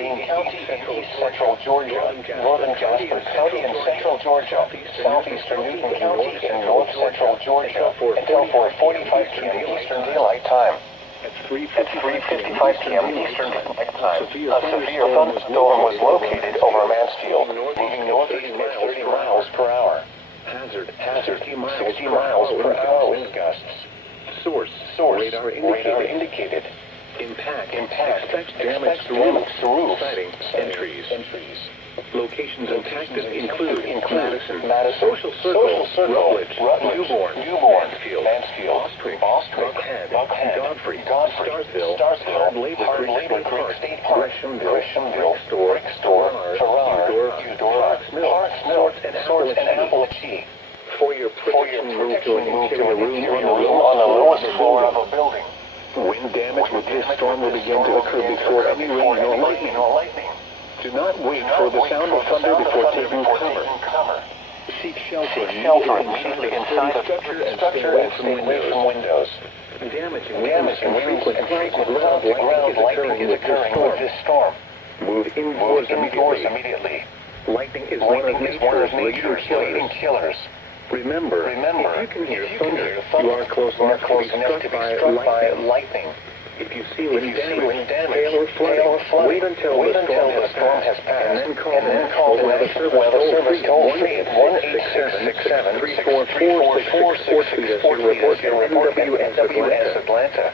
Greene County in east central Georgia, northern Jasper County in central Georgia, southeastern Newton County in north central Georgia, until 4:45 p.m. Eastern Daylight Time. At 3:55 p.m. Eastern Daylight Time, a severe thunderstorm was located over Mansfield, moving northeast at 30 miles per hour. Hazard 60 miles per hour wind gusts. Source Radar indicated. Impact. Expect Damage to roof. Siding. Entries. Locations impacted include Madison, Social Circle, Rutledge, Newborn, Mansfield, Ostrich, Buckhead, Godfrey, Starsville, Hard Labor Creek State Park, Grishamville, Brick Store, Farrar, Parks Mill, Swords, and Appalachia. For your protection, move to an interior room on the lowest floor of a building. Wind damage with this storm will begin to occur before any rain or lightning. Do not wait for the sound of thunder before taking cover. Seek shelter immediately inside a structure and stay away from windows. Damaging winds and frequent clouds of lightning is occurring with this storm. Move indoors immediately. Lightning is one of nature's leading killers. Remember, if you can hear thunder, you are close enough to be struck by lightning. If you see wind damage, hail or flooding, wait until the storm has passed, and then call the weather service toll-free at 1-866-7-344-6643 as your report at NWS Atlanta.